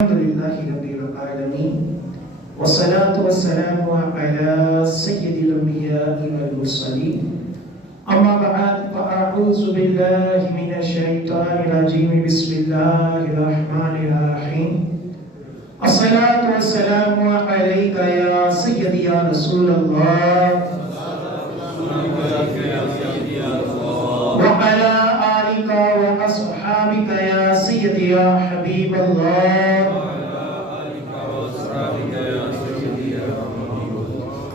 الحمد لله رب العالمين والصلاة والسلام على سيد الأنبياء والمرسلين أما بعد فأعوذ بالله من الشيطان الرجيم بسم الله الرحمن الرحيم الصلاة والسلام عليك يا سيدي يا رسول الله وعلى آلك وأصحابك يا سيدي يا حبيب الله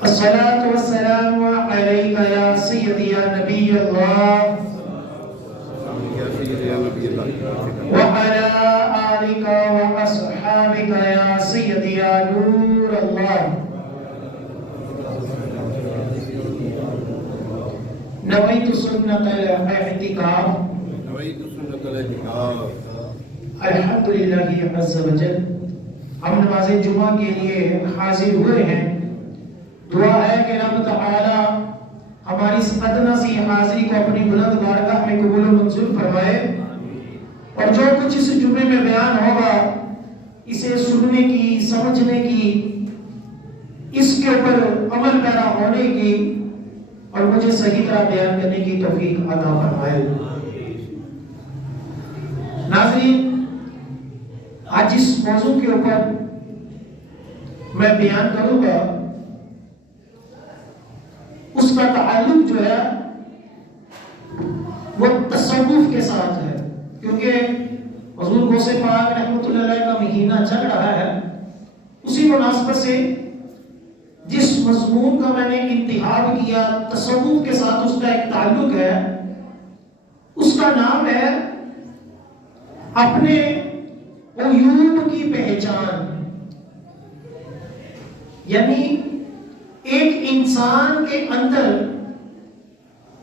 الصلاة والسلام عليك يا سيدي يا نبي الله وعلى آلك وأصحابك يا سيدي يا نور الله نويت سنة الاعتكاف الحمد للہ عز و جل ہم نماز جمعہ کے لیے حاضر ہوئے ہیں. دعا ہے کہ رب تعالی ہماری اس ادنا سی حاضری کو اپنی بلند بارگاہ میں قبول و منظور فرمائے اور جو کچھ اس جمعے میں بیان ہوگا اسے سننے کی، سمجھنے کی، اس کے اوپر عمل پیرا ہونے کی اور مجھے صحیح طرح بیان کرنے کی توفیق عطا فرمائے. ناظرین، آج اس موضوع کے اوپر میں بیان کروں گا اس کا تعلق جو ہے وہ تصوف کے ساتھ ہے، کیونکہ حضور غوث پاک رحمۃ اللہ علیہ کا مہینہ چل رہا ہے. اسی مناسبت سے جس مضمون کا میں نے انتخاب کیا تصوف کے ساتھ اس کا ایک تعلق ہے، اس کا نام ہے اپنے عیوب کی پہچان. یعنی ایک انسان کے اندر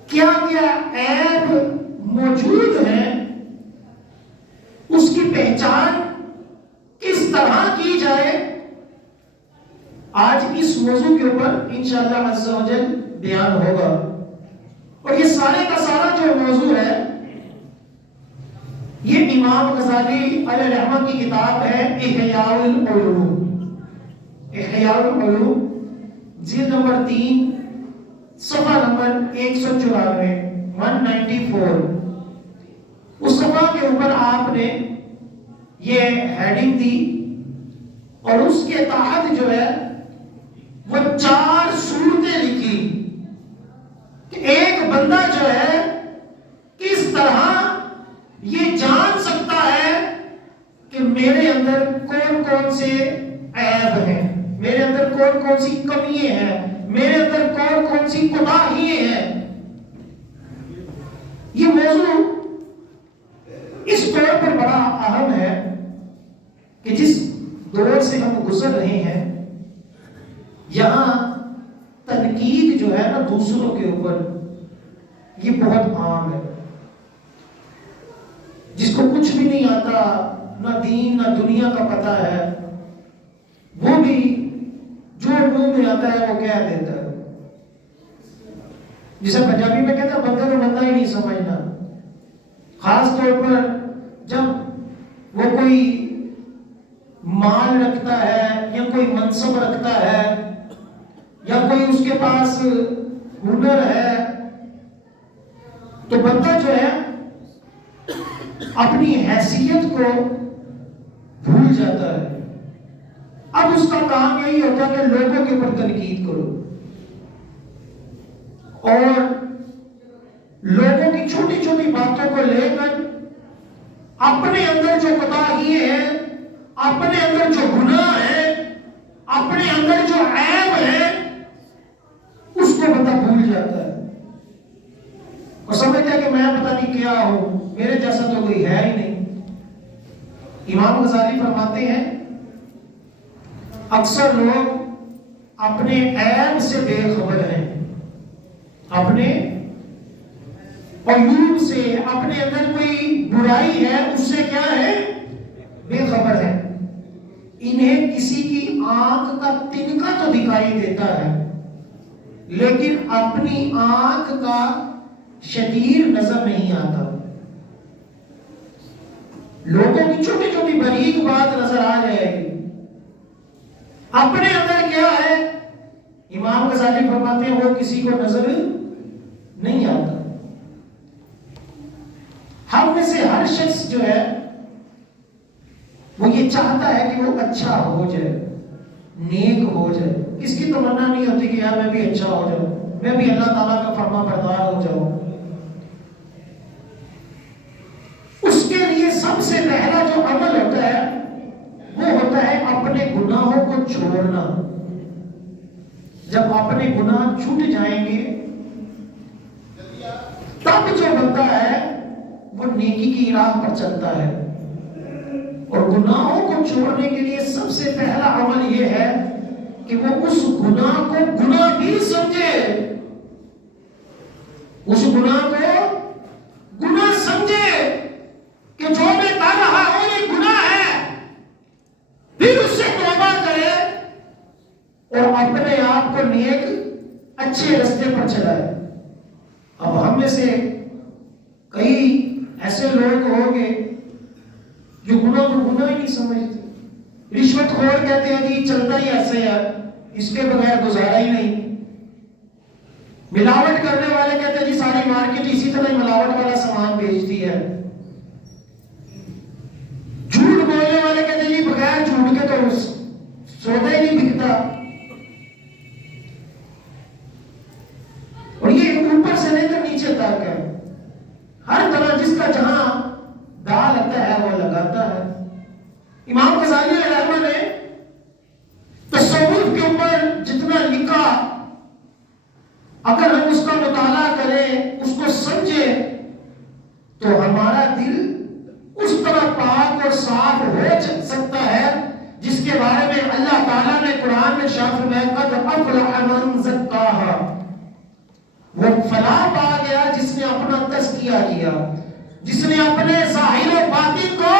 کیا کیا عیب موجود ہیں، اس کی پہچان کس طرح کی جائے، آج اس موضوع کے اوپر انشاءاللہ عز و جل بیان ہوگا. اور یہ سارے کا سارا جو موضوع ہے یہ امام غزالی علیہ رحمہ کی کتاب ہے احیاء العلوم. احیاء العلوم جلد نمبر 3 صفحہ نمبر 194 194. اس صفحہ کے اوپر آپ نے یہ ہیڈنگ دی اور اس کے تحت جو ہے وہ 4 صورتیں لکھی کہ ایک بندہ جو ہے کس طرح یہ جان سکتا ہے کہ میرے اندر کون کون سے عیب ہیں، میرے اندر کون کون سی کمیاں ہیں، میرے اندر کون کون سی کوتاہیاں ہیں. یہ موضوع اس طور پر بڑا اہم ہے کہ جس دور سے ہم گزر رہے ہیں یہاں تنقید جو ہے نا دوسروں کے اوپر یہ بہت عام ہے. جس کو کچھ بھی نہیں آتا، نہ دین نہ دنیا کا پتہ ہے، وہ بھی جو منہ میں آتا ہے وہ کہہ دیتا ہے. جسے پنجابی میں کہتا ہے بندہ کو بندہ ہی نہیں سمجھنا. خاص طور پر جب وہ کوئی مال رکھتا ہے یا کوئی منصب رکھتا ہے یا کوئی اس کے پاس ہنر ہے تو بندہ جو ہے اپنی حیثیت کو بھول جاتا ہے. اب اس کا کام یہی ہوتا ہے کہ لوگوں کے اوپر تنقید کرو اور لوگوں کی چھوٹی چھوٹی باتوں کو لے کر اپنے اندر جو کوتاہیاں ہیں، اپنے اندر جو گناہ ہے، اپنے اندر جو عیب ہے اس کو بندہ بھول جاتا ہے اور سمجھتا ہے کہ میں پتہ نہیں کیا ہوں، میرے جیسا تو کوئی ہے ہی نہیں. امام غزالی فرماتے ہیں اکثر لوگ اپنے عیب سے بے خبر ہیں، اپنے عیوب سے، اپنے اندر کوئی برائی ہے اس سے کیا ہے، بے خبر ہے. انہیں کسی کی آنکھ کا تنکا تو دکھائی دیتا ہے لیکن اپنی آنکھ کا شریر نظر نہیں آتا. لوگوں کی چھوٹی چھوٹی باریک بات نظر آ جائے گی. اپنے اندر کیا ہے امام غزالی فرماتے ہیں وہ کسی کو نظر نہیں آتا. ہم میں سے ہر شخص جو ہے وہ یہ چاہتا ہے کہ وہ اچھا ہو جائے، نیک ہو جائے. کس کی تمنا نہیں ہوتی کہ یار میں بھی اچھا ہو جاؤں، میں بھی اللہ تعالیٰ کا فرما بردار ہو جاؤں. اس کے لیے سب سے پہلا جو عمل ہوتا ہے وہ ہوتا ہے اپنے گناہوں کو چھوڑنا. جب اپنے گناہ چھوٹ جائیں گے تب جو بندہ ہے وہ نیکی کی راہ پر چلتا ہے. اور گناہوں کو چھوڑنے کے لیے سب سے پہلا عمل یہ ہے کہ وہ اس گناہ کو گناہ بھی سمجھے، اس گناہ کو گناہ سمجھے کہ جو میں کر رہا ہوں یہ گناہ ہے، پھر اس سے توبہ کرے اور اپنے آپ کو نیک اچھے راستے پر چلائے. اب ہم میں سے کئی ایسے لوگ ہوں گے جو گناہ کو گناہ ہی نہیں سمجھتے. رشوت خور کہتے ہیں جی چلتا ہی ایسے ہے، اس کے بغیر گزارا ہی نہیں. ملاوٹ کرنے والے کہتے ہیں جی ساری مارکیٹ اسی طرح ملاوٹ والا سامان بیچتی ہے. جھوٹ بولنے والے کہتے ہیں جی بغیر جھوٹ کے تو سودا ہی نہیں بکتا. اور یہ اوپر سے لے کر نیچے تک ہے، ہر طرح جس کا جہاں دا لگتا ہے وہ لگاتا ہے. امام غزالی علیہ الرحمہ نے تصوف کے اوپر جتنا لکھا، اگر ہم اس کا مطالعہ کریں، اس کو سمجھیں، تو ہمارا دل اس طرح پاک اور صاف ہو سکتا ہے جس کے بارے میں اللہ تعالیٰ نے قرآن میں ارشاد فرمایا قد افلح من زکاہا. وہ فلاح پا گیا جس نے اپنا تزکیہ کیا، جس نے اپنے ظاہر و باطن کو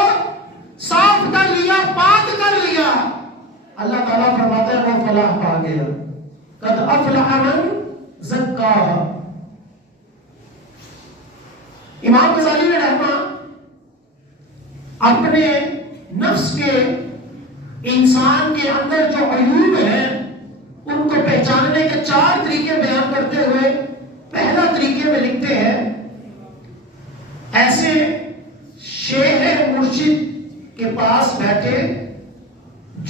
صاف کر لیا، پاک کر لیا. اللہ تعالیٰ فرماتا ہے وہ فلاح پا گیا. قد افلح من زکاہا. امام غزالی نے رحمہ اپنے نفس کے، انسان کے اندر جو عیوب ہیں ان کو پہچاننے کے 4 طریقے بیان کرتے ہوئے پہلا طریقے میں لکھتے ہیں ایسے شیخ مرشد کے پاس بیٹھے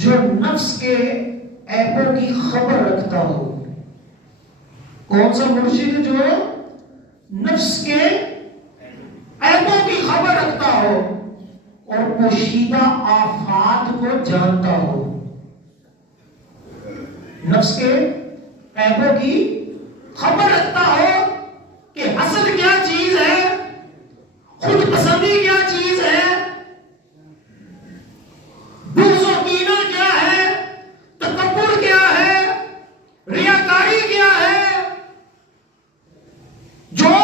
جو نفس کے عیبوں کی خبر رکھتا ہو. کون سا مرشد؟ جو نفس کے عیبوں کی خبر رکھتا ہو اور پوشیدہ آفات کو جانتا ہو. نفس کے عیبوں کی خبر رکھتا ہو کہ حسد کیا چیز ہے، خود پسندی کیا چیز ہے، بغض و کینہ کیا ہے، تکبر کیا ہے، ریاکاری کیا ہے. جو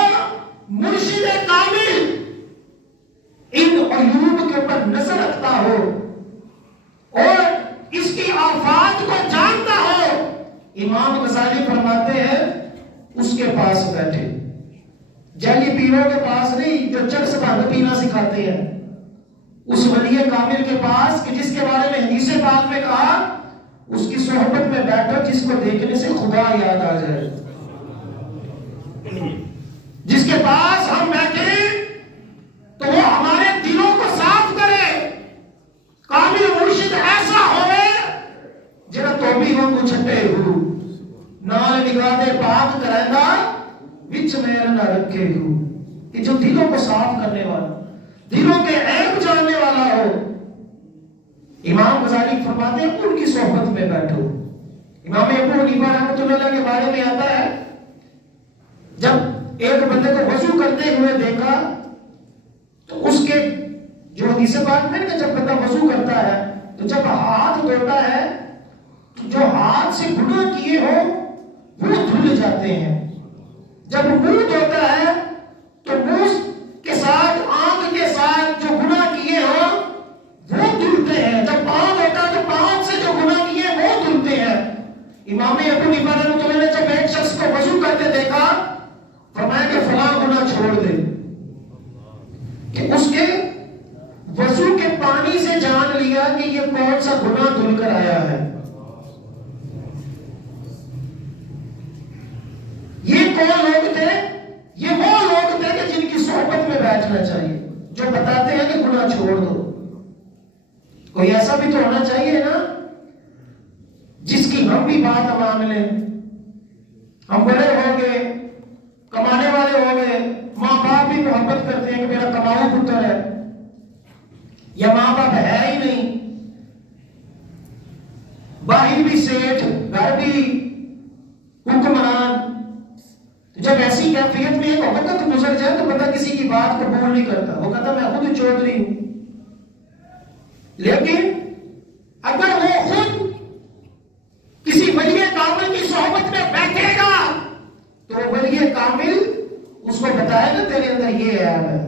مرشد کامل ان عیوب کے اوپر نظر رکھتا ہو اور اس کی آفات کو جانتا ہو، امام غزالی فرماتے ہیں اس کے پاس بیٹھے. جعلی پیروں کے پاس نہیں جو چرس بھنگ پینا سکھاتے ہیں، اس ولی کامل کے پاس کہ جس کے بارے میں حدیث پاک میں کہا اس کی صحبت میں بیٹھو جس کو دیکھنے سے خدا یاد آ جائے. جس کے پاس ہم بیٹھے تو وہ ہمارے دلوں کو صاف کرے. کامل مرشد ایسا ہوئے جنہ تو بھی ہم کو چھٹے ہو نال نگاہ دے پاک کرندہ وچ میں نہ رکھے ہو، کہ جو دلوں کو صاف کرنے والا، دلوں کے عیب جاننے والا ہو. امام غزالی فرماتے ہیں ان کی صحبت میں بیٹھو. امام ابو حنیفہ رحمۃ اللہ کے بارے میں آتا ہے جب ایک بندے کو وضو کرتے ہوئے دیکھا تو اس کے جو حدیث پاک میں کہ جب بندہ وضو کرتا ہے تو جب ہاتھ دھوتا ہے تو جو ہاتھ سے گناہ کیے ہو وہ دھل جاتے ہیں. جب منہ دھوتا ہے تو منہ کے ساتھ، آنکھ کے ساتھ جو گناہ کیے ہو وہ دھلتے ہیں. جب پاؤں دھوتا ہے تو پاؤں سے جو گناہ کیے وہ دھلتے ہیں. امام ابو حنیفہ رحمۃ اللہ نے جب ایک شخص کو وضو کرتے دیکھا فرمایا کہ فلاں گناہ چھوڑ دے، کہ اس کے وضو کھل کر آیا ہے. یہ کون لوگ تھے؟ یہ وہ لوگ تھے کہ جن کی صحبت میں بیٹھنا چاہیے، جو بتاتے ہیں کہ گناہ چھوڑ دو. کوئی ایسا بھی تو ہونا چاہیے نا جس کی ہم بھی بات مان لیں. ہم بڑے ہو گئے، کمانے والے ہو گئے، ماں باپ بھی محبت کرتے ہیں کہ میرا کماؤ پتر ہے، یا ماں باپ ہے ہی نہیں، باہر بھی سیٹھ، گھر بھی حکمران. جب ایسی کیفیت میں ایک وقت گزر جائے تو بندہ کسی کی بات قبول نہیں کرتا، وہ کہتا میں خود چودھری ہوں. لیکن اگر وہ خود کسی ولی کامل کی صحبت میں بیٹھے گا تو وہ ولی کامل اس کو بتائے گا تیرے اندر یہ عیب ہے،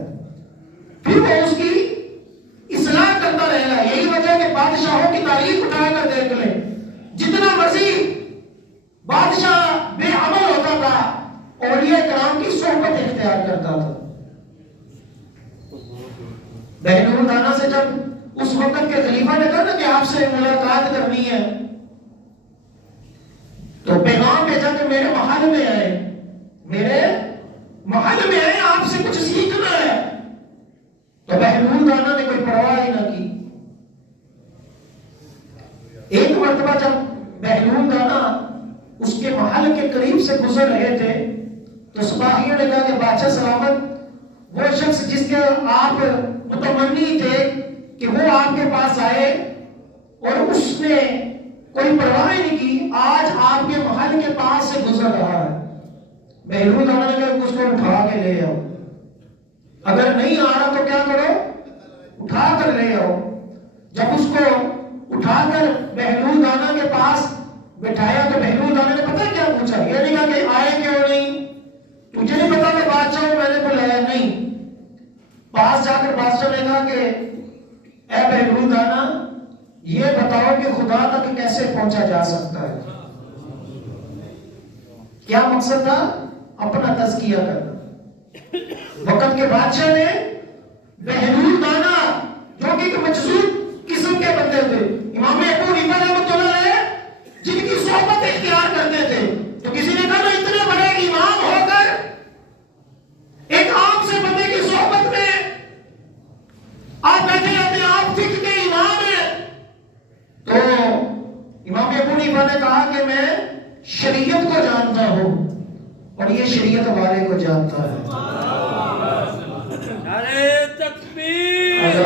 پھر وہ اس کی اصلاح کرتا رہے گا. یہی وجہ ہے کہ بادشاہوں کی تاریخ اٹھا کر دیکھ لیں، جتنا مرضی بادشاہ بے عمل ہوتا تھا اولیاء کرام کی صحبت اختیار کرتا تھا. بہنور دانا سے جب اس وقت کے خلیفہ نے کہا نا کہ آپ سے ملاقات کرنی ہے تو پیغام بھیجا کہ میرے محل میں آئے، میرے محل میں آئے، آپ سے کچھ سیکھنا ہے. تو بہنور دانا نے کوئی پرواہ ہی نہ کی. ایک مرتبہ جب بہنور دانا اس کے محل کے قریب سے گزر رہے تھے تو سپاہیوں نے کہا کہ بادشاہ سلامت، وہ شخص جس کے آپ متمنی تھے کہ وہ آپ کے پاس آئے اور اس نے کوئی پرواہ نہیں کی، آج آپ کے محل کے پاس سے گزر رہا ہے. بہنور دانا نے کہا اس کو اٹھا کے لے آؤ، اگر نہیں آ رہا تو کیا کرو، اٹھا کر لے آؤ. جب اس کو اٹھا کر بہنور دانا کے پاس بٹھایا تو بہنور دانا نے پتہ کیا پوچھا؟ یہ نہیں کہا کہ آئے کیوں نہیں، تجھے نہیں پتا میں بادشاہ ہوں، میں نے بلایا نہیں. پاس جا کر بادشاہ نے کہا کہ اے بہنور دانا یہ بتاؤ کہ خدا تک کیسے پہنچا جا سکتا ہے. کیا مقصد تھا؟ اپنا تزکیہ کرنا. وقت کے بادشاہ نے بہنور دانا جو کہ ایک مجذوب قسم کے بندے تھے، امام ابو حنیفہ رحمۃ اللہ علیہ جن کی صحبت اختیار کرتے تھے، تو کسی نے کہا نا اتنے بڑے امام ہو کر ایک عام سے بندے کی صحبت میں آپ بیٹھے رہتے ہیں، آپ فقہ کے امام ہیں. تو امام ابو حنیفہ نے کہا کہ میں شریعت کو جانتا ہوں اور یہ شریعت والے کو جانتا ہے. نعرہ تکبیر،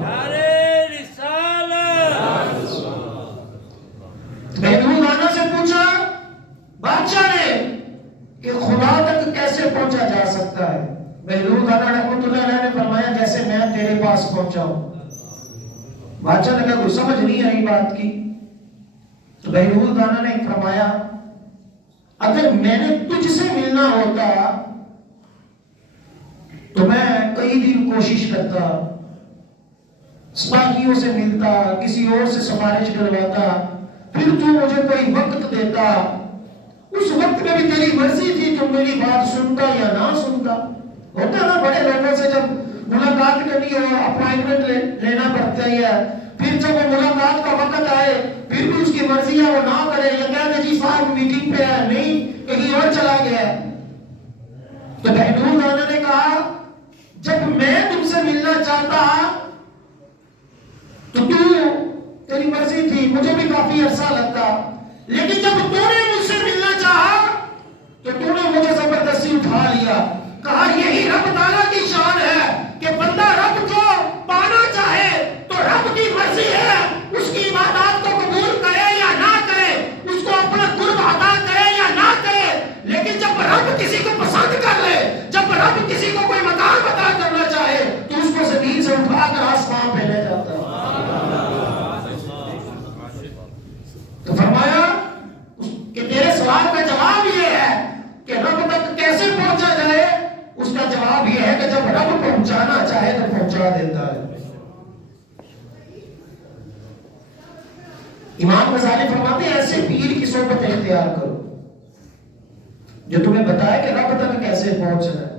نعرہ رسالت. بہنور دانا سے پوچھا بادشاہ نے کہ خدا تک کیسے پہنچا جا سکتا ہے. بہنور دانا رحمۃ اللہ علیہ نے فرمایا جیسے میں تیرے پاس پہنچا ہوں. بادشاہ نے کہا کوئی سمجھ نہیں آئی بات کی. تو بہنور دانا نے فرمایا اگر میں نے تجھ سے ملنا ہوتا تو میں کئی دن کوشش کرتا، سپاہیوں سے ملتا، کسی اور سے سفارش کرواتا، پھر تو مجھے کوئی وقت دیتا. اس وقت میں بھی تیری مرضی تھی تو میری بات سنتا یا نہ سنتا. ہوتا نا بڑے لوگوں سے جب ملاقات کرنی ہو اپوائنٹمنٹ لینا پڑتا ہے، پھر جب وہ ملاقات کا وقت آئے پھر بھی اس کی مرضی ہے وہ نہ کرے، یا کہتے جی صاحب میٹنگ پہ ہے، نہیں کہیں اور چلا گیا. تو بہنور دانا نے کہا جب میں تم سے ملنا چاہتا تو تیری مرضی تھی، مجھے بھی کافی عرصہ لگتا، لیکن جب تو نے مجھ سے ملنا چاہا تو تو نے مجھے زبردستی اٹھا لیا. کہا یہی رب تعالیٰ کی شان ہے کہ بندہ رب کو پانا چاہے تو رب کی مرضی ہے، اس کی عبادات کو قبول کرے یا نہ کرے، اس کو اپنا قرب عطا کرے یا نہ کرے. لیکن جب رب کسی کو پسند کر لے، جب رب کسی کو کوئی مقام عطا کرنا چاہے تو اس کو زمین سے اٹھا کر آسمان پہ لے جاتا ہے. تو فرمایا کہ تیرے سوال کا جواب یہ ہے کہ رب تک کیسے پہنچا جائے، اس کا جواب یہ ہے کہ جب رب پہنچانا چاہے تو پہنچا دیتا ہے. امام غزالی فرماتے ہیں ایسے پیر کی صحبت اختیار کرو جو تمہیں بتائے کہ رب تک کیسے پہنچنا ہے،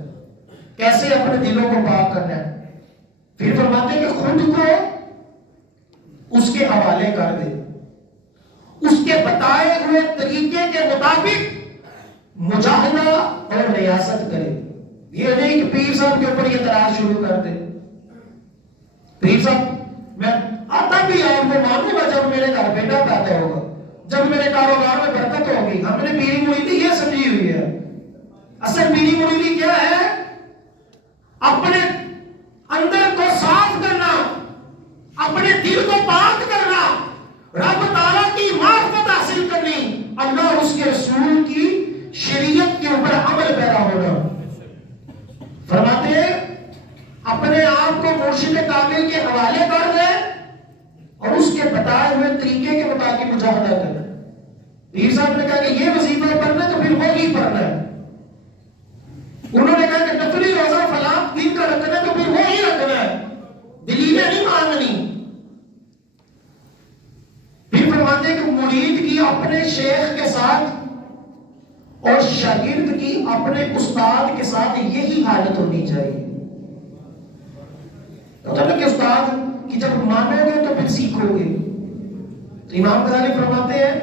کیسے اپنے دلوں کو پاک کرنا ہے. پھر فرماتے ہیں کہ خود کو اس کے حوالے کر دے. اس کے بتائے ہوئے طریقے کے مطابق مجاہدہ اور ریاست کرے. یہ نہیں کہ پیر صاحب کے اوپر یہ اعتراض شروع کر دے. پیر صاحب میں آتا بھی آپ کو مانوں گا جب میرے گھر بیٹا پیدا ہوگا, جب میرے کاروبار میں برکت ہوگی. ہم نے پیری مریدی یہ سمجھی ہوئی ہے. اصل پیری مریدی کیا ہے؟ اپنے اندر کو صاف کرنا, اپنے دل کو پاک کرنا, رب تعالیٰ کی معرفت حاصل کرنی, اللہ اور اس کے رسول کی شریعت کے اوپر عمل پیدا ہونا. فرماتے ہیں اپنے آپ کو مرشد کامل کے حوالے کر دے اور اس کے بتائے ہوئے طریقے کے مطابق مجاہدہ کرنا. پیر صاحب نے کہا کہ یہ وظیفہ پڑھنا تو پھر وہی پڑھنا ہے. انہوں نے کہا کہ نفلی روزہ فلاں دن کا رکھنا ہے تو پھر وہی رکھنا ہے, دلیلیں نہیں مانگنی. پھر فرماتے ہیں کہ مرید کی اپنے شیخ کے ساتھ اور شاگرد کی اپنے استاد کے ساتھ یہی حالت ہونی چاہیے. کہ استاد کی جب مانو گے تو پھر سیکھو گے. تو امام غزالی فرماتے ہیں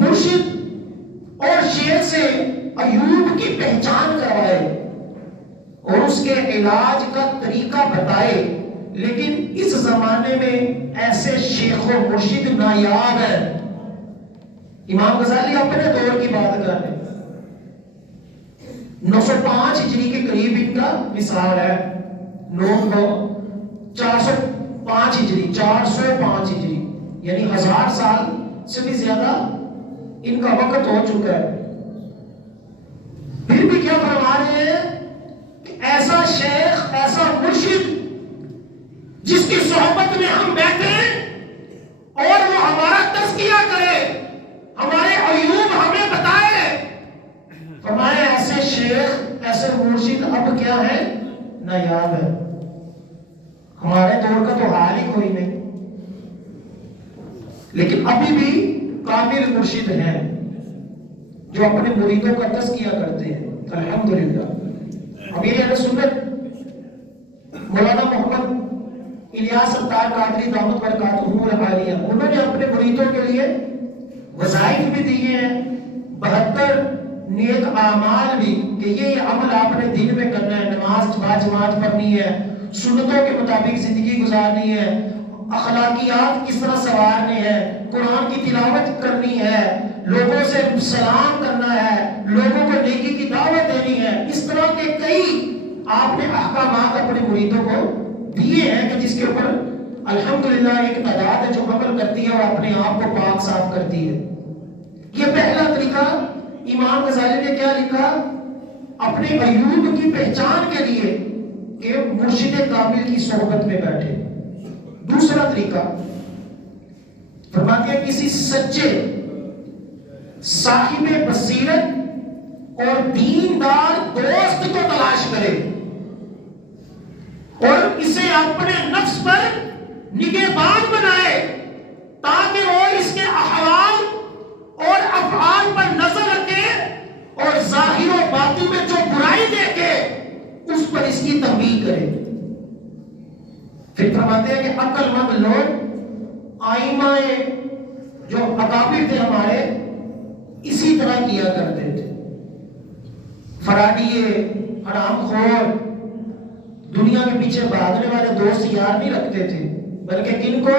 مرشد اور شیخ سے ایوب کی پہچان کروائے اور اس کے علاج کا طریقہ بتائے, لیکن اس زمانے میں ایسے شیخ و مرشد نایاب ہیں. امام غزالی اپنے دور کی بات کر رہے ہیں. 905 ہجری کے قریب ان کا مثال ہے. 405 ہجری 405 ہجری یعنی 1000 سال سے بھی زیادہ ان کا وقت ہو چکا ہے. پھر بھی کیا فرما رہے ہیں کہ ایسا شیخ, ایسا مرشد جس کی صحبت میں ہم بیٹھے اور وہ ہمارا تزکیہ کرے, ہمارے عیوب ہمیں بتائے, فرمائے ایسے شیخ, ایسے مرشد اب کیا ہے؟ نایاب ہے. ہمارے دور کا تو حال ہی کوئی نہیں. لیکن ابھی بھی کامل مرشد ہیں جو اپنے مریدوں کا تزکیہ کرتے ہیں. الحمدللہ. امیر اہل سنت مولانا محمد الیاس ستار قادری دامت برکاتہ العالیہ, انہوں نے اپنے مریدوں کے لیے وظائف بھی دیے ہیں, 72 نیک اعمال بھی, کہ یہ عمل آپ نے دن میں کرنا ہے, نماز باجماعت پڑھنی ہے, سنتوں کے مطابق زندگی گزارنی ہے, اخلاقیات کس طرح سنوارنے ہیں, قرآن کی تلاوت کرنی ہے, لوگوں سے سلام کرنا ہے, لوگوں کو نیکی کی دعوت دینی ہے. اس طرح کے کئی آپ نے احکامات اپنے مریدوں کو دیے ہیں کہ جس کے اوپر الحمدللہ ایک تعداد ہے جو عمل کرتی ہے اور اپنے آپ کو پاک صاف کرتی ہے. یہ پہلا طریقہ امام غزالی نے کیا لکھا؟ اپنے ایوب کی پہچان کے لیے کہ مرشد کامل کی صحبت میں بیٹھے. دوسرا طریقہ فرماتے ہیں کسی سچے صاحب بصیرت اور دیندار دوست کو تلاش کرے اور اسے اپنے نفس پر نگہبان بنائے تاکہ وہ اس کے احوال اور افعال پر نظر رکھے اور ظاہر و باطن میں جو برائی دیکھے اس پر اس کی تنبیہ کرے. پھر فرماتے ہیں کہ عقل مند لوگ آئمہ جو اکابر تھے ہمارے اسی طرح کیا کرتے تھے. فراڈیے, حرام خور, دنیا کے پیچھے بھاگنے والے دوست یار نہیں رکھتے تھے, بلکہ کن کو؟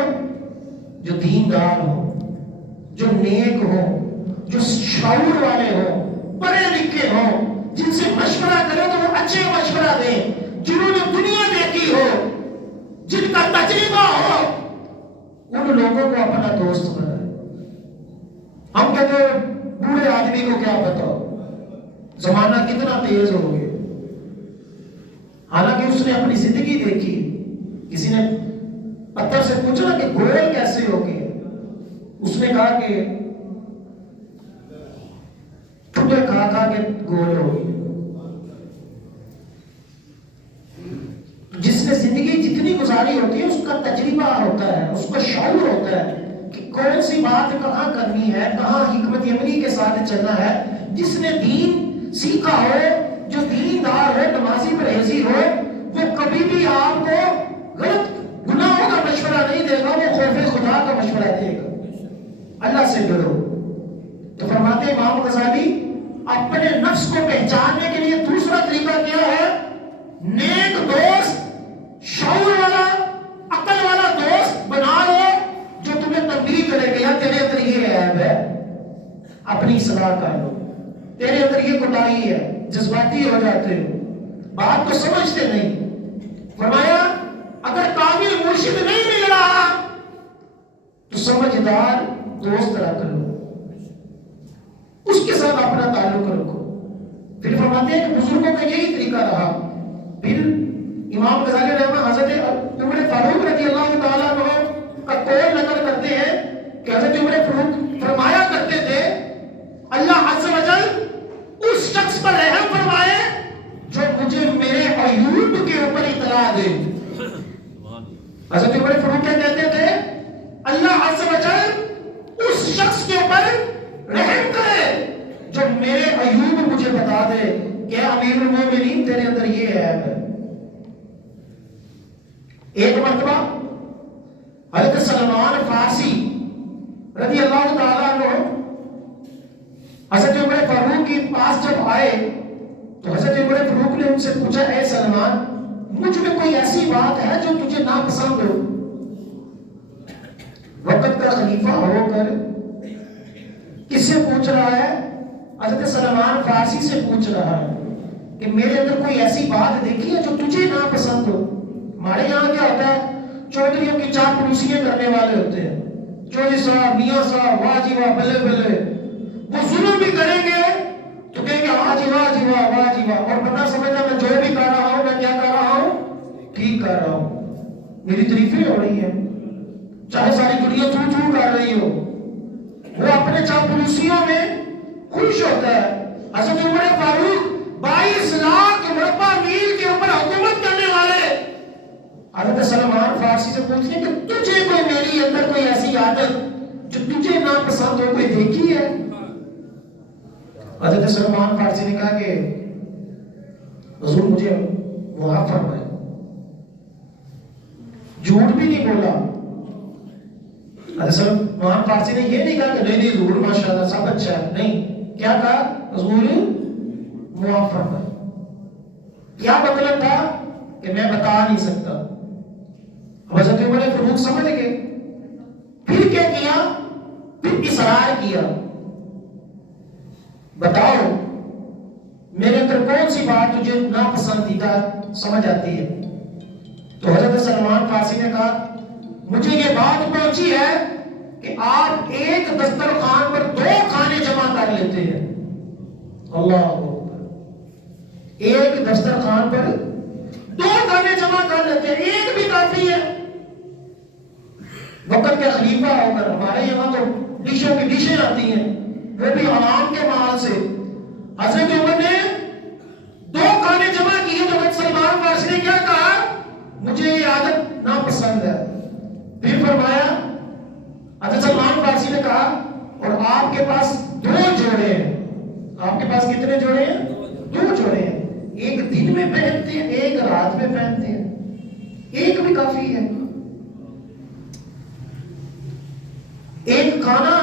جو دیندار ہوں, جو نیک ہوں, جو شعور والے ہوں, پڑھے لکھے ہوں, جن سے مشورہ کرے تو وہ اچھے مشورہ دیں, جنہوں نے دنیا دیکھی ہو, جن کا تجربہ ہو, ان لوگوں کو اپنا دوست بنائے. ہم کہتے ہیں بوڑھے آدمی کو کیا پتا, زمانہ کتنا تیز ہو گیا, حالانکہ اس نے اپنی زندگی دیکھی. کسی نے پتھر سے پوچھا کہ گول کیسے ہو گئے, اس نے کہا کہ ٹھٹے کھا کھا کے گول ہو گئے. جس نے زندگی جتنی گزاری ہوتی ہے اس کا تجربہ ہوتا ہے, اس کا شعور ہوتا ہے کہ کون سی بات کہاں کرنی ہے, کہاں حکمت عملی کے ساتھ چلنا ہے. جس نے دین سیکھا ہو, جو دیندار ہو, نمازی پرہیزی ہو, وہ کبھی بھی آپ کو غلط گناہوں کا مشورہ نہیں دے گا, وہ خوف خدا کا مشورہ دے گا. اللہ سے ڈرو. تو فرماتے ہیں امام غزالی اپنے نفس کو پہچاننے کے لیے دوسرا طریقہ کیا ہے؟ نیک دوست، شعور والا، عقل والا دوست بنا لو جو تمہیں تنبیہ کرے گا یا تیرے اندر یہ عیب ہے، اپنی اصلاح کر لو، تیرے اندر یہ کوتاہی ہے، جذباتی ہو جاتے ہو، بات کو سمجھتے نہیں. فرمایا اگر کامل مرشد نہیں مل رہا تو سمجھدار دوست رکھ لو، اس کے ساتھ اپنا تعلق رکھو. پھر فرماتے ہیں کہ بزرگوں کا یہی طریقہ رہا. پھر امام غزالی رحمہ حضرت عمر فاروق رضی اللہ تعالیٰ عنہ کا قول نقل کرتے ہیں کہ حضرت عمر فاروق فرمایا کرتے تھے اللہ عز و جل اس شخص پر رحم فرمائے جو مجھے میرے عیوب کے اوپر اطلاع دے. حضرت عمر فاروق کیا کہتے تھے؟ اللہ عز و جل اس شخص کے اوپر رحم کرے جو میرے عیوب مجھے بتا دے کہ امیر المومنین تیرے اندر یہ عیب ہے. ایک مرتبہ حضرت سلمان فارسی رضی اللہ تعالیٰ عنہ حضرت عمر فاروق کے پاس جب آئے تو حضرت عمر فاروق نے ان سے پوچھا اے سلمان مجھ میں کوئی ایسی بات ہے جو تجھے ناپسند ہو؟ وقت کا خلیفہ ہو کر کس سے پوچھ رہا ہے؟ حضرت سلمان فارسی سے پوچھ رہا ہے کہ میرے اندر کوئی ایسی بات دیکھی ہے جو تجھے ناپسند ہو. ہمارے یہاں کیا ہوتا ہے؟ چودھریوں کی چاپلوسیاں کرنے والے ہوتے ہیں. چودھری صاحب، میاں صاحب، واہ جی واہ، بلے بلے، وہ ظلم بھی کریں گے تو کہیں گے واہ جی واہ جی واہ، واہ جی واہ، اور بندہ سمجھتا میں جو بھی کر رہا ہوں میں کیا کر رہا ہوں؟ ٹھیک کر رہا ہوں، میری تعریفیں ہو رہی ہیں، چاہے ساری دنیا چوں چوں کر رہی ہو. وہ اپنے چاپلوسیوں میں خوش ہوتا ہے. حضرت عمر فاروق 22 لاکھ مربع میل کے اوپر حکومت کرنے والے حضرت سلمان فارسی سے پوچھتے ہیں کہ تجھے کوئی میری اندر کوئی ایسی عادت جو تجھے ناپسند ہو کوئی دیکھی ہے؟ حضرت سلمان فارسی نے کہا کہ حضور مجھے معاف فرمائے. جھوٹ بھی نہیں بولا. حضرت سلمان فارسی نے یہ نہیں کہا کہ نہیں حضور ماشاءاللہ سب اچھا ہے، نہیں، کیا کہا؟ حضور معاف فرمائے. کیا مطلب تھا کہ میں بتا نہیں سکتا. حضرت عمر فاروق سمجھ گئے. پھر کیا کیا؟ پھر اصرار کیا، بتاؤ میرے اندر کون سی بات تجھے ناپسندیدہ سمجھ آتی ہے؟ تو حضرت سلمان فارسی نے کہا مجھے یہ بات پہنچی ہے کہ آپ ایک دسترخوان پر 2 کھانے جمع کر لیتے ہیں. اللہ اکبر. ایک دسترخوان پر 2 کھانے جمع کر لیتے ہیں، ایک بھی کافی ہے. وقت کے خلیفہ ہو کر ہمارے یہاں تو ڈشوں کی ڈشیں آتی ہیں وہ بھی عوام کے مال سے. حضرت عمر نے 2 کھانے جمع کیے تو حضرت سلمان فارسی نے کیا کہا؟ مجھے یہ عادت ناپسند ہے. پھر فرمایا حضرت سلمان فارسی نے کہا اور آپ کے پاس 2 جوڑے ہیں. آپ کے پاس کتنے جوڑے ہیں؟ 2 جوڑے ہیں. ایک دن میں پہنتے ہیں، ایک رات میں پہنتے ہیں، ایک بھی کافی ہے. ایک کھانا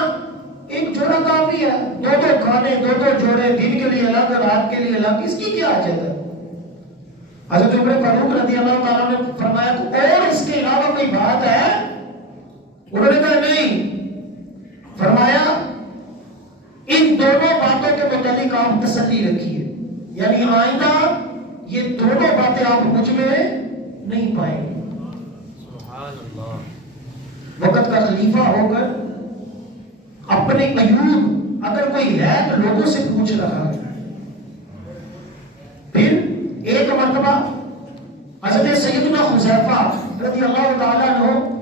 ایک جوڑا کافی ہے، 2 کھانے 2 جوڑے، دن کے لیے الگ رات کے لیے الگ، اس کی کیا حاجت ہے؟ حضرت عمر فاروق رضی اللہ تعالیٰ نے فرمایا اور اس کے علاوہ کوئی بات ہے؟ انہوں نے کہا نہیں. فرمایا ان دونوں باتوں کے متعلق آپ تسلی رکھیے، یعنی آئندہ یہ دونوں باتیں آپ مجھ میں نہیں پائیں گے. سبحان اللہ. وقت کا خلیفہ ہو کر اپنے عیوب اگر کوئی ہے تو لوگوں سے پوچھ رہا ہے. پھر ایک مرتبہ حضرت سیدنا حذیفہ رضی اللہ تعالیٰ عنہ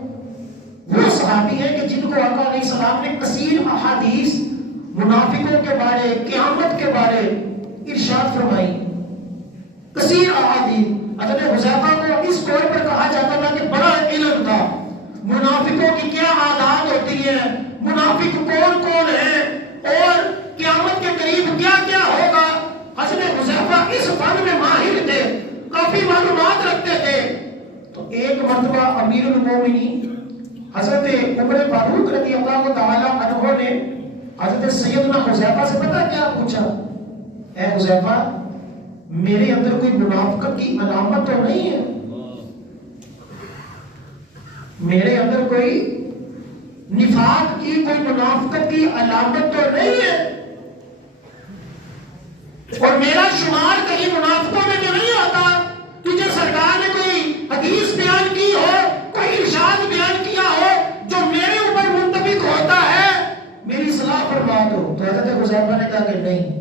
وہ صحابی ہیں کہ جن کو آقا علیہ السلام نے کثیر احادیث منافقوں کے بارے، قیامت کے بارے ارشاد فرمائی. کثیر احادیث. حضرت حذیفہ کو اس طور پر کہا جاتا تھا کہ بڑا علم تھا منافقوں کی کیا عادات ہوتی ہیں، منافق کون کون ہیں، اور قیامت کے قریب کیا کیا ہوگا. حضرت حذیفہ اس فن میں ماہر تھے، کافی معلومات رکھتے تھے. تو ایک مرتبہ امیر المومنین حضرت عمر فاروق رضی اللہ تعالیٰ عنہ نے حضرت سیدنا حذیفہ سے پتہ کیا پوچھا؟ اے حذیفہ، میرے اندر کوئی منافقت کی علامت تو نہیں ہے؟ میرے اندر کوئی نفاق کی، کوئی منافقت کی علامت تو نہیں ہے؟ اور میرا شمار کہیں منافقوں میں تو نہیں ہوتا؟ تجھے سرکار نے کوئی حدیث بیان کی ہو، کوئی ارشاد بیان کیا ہو جو میرے اوپر منطبق ہوتا ہے، میری اصلاح فرما دو؟ تو حضرت حذیفہ نے کہا کہ نہیں،